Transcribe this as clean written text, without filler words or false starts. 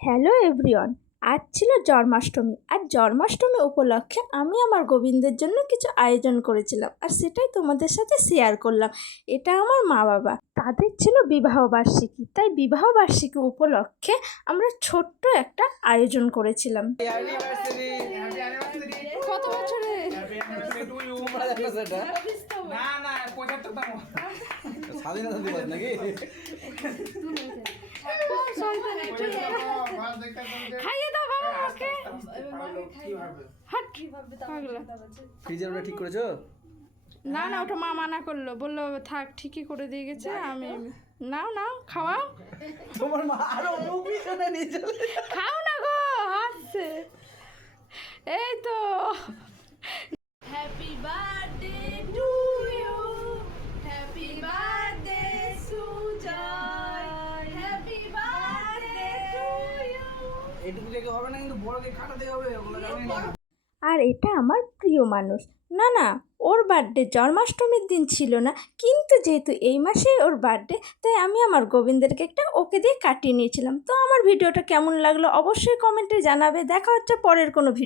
Hello everyone, আজ ছিল জন্মাষ্টমী। আর জন্মাষ্টমী উপলক্ষে আমি আমার গোবিন্দের জন্য কিছু আয়োজন করেছিলাম, আর সেটাই তোমাদের সাথে শেয়ার করলাম। এটা আমার মা বাবা, তাদের ছিল বিবাহবার্ষিকী, তাই বিবাহবার্ষিকী উপলক্ষে আমরা ছোট্ট একটা আয়োজন করেছিলাম। কত বছরের? স্বাধীনতা দিবস নাকি? খাইয়ে দাও বাবা ওকে। ফ্রিজের ওটা ঠিক করেছো? না না, ওটা মা মানা করলো, বললো থাক, ঠিকই করে দিয়ে গেছে। আমি নাও নাও খাওয়াও। তোমার মা আরো মুভিশনে নিয়ে চলে। খাও না গো, হাসছে। এই তো happy birthday to you, happy birthday Sujoy, happy birthday to you. এটুকু দেখে হবে না, কিন্তু বড়কে কাটাতে হবে ওগুলো জানি না। আর এটা আমার প্রিয় মানুষ। না না, ওর বার্থডে জন্মাষ্টমীর দিন ছিল না, কিন্তু যেহেতু এই মাসেই ওর বার্থডে, তাই আমি আমার গোবিন্দের কেকটা ওকে দিয়ে কাটিয়ে নিয়েছিলাম। তো আমার ভিডিওটা কেমন লাগলো অবশ্যই কমেন্টে জানাবে। দেখা হচ্ছে পরের কোনো ভিডিও।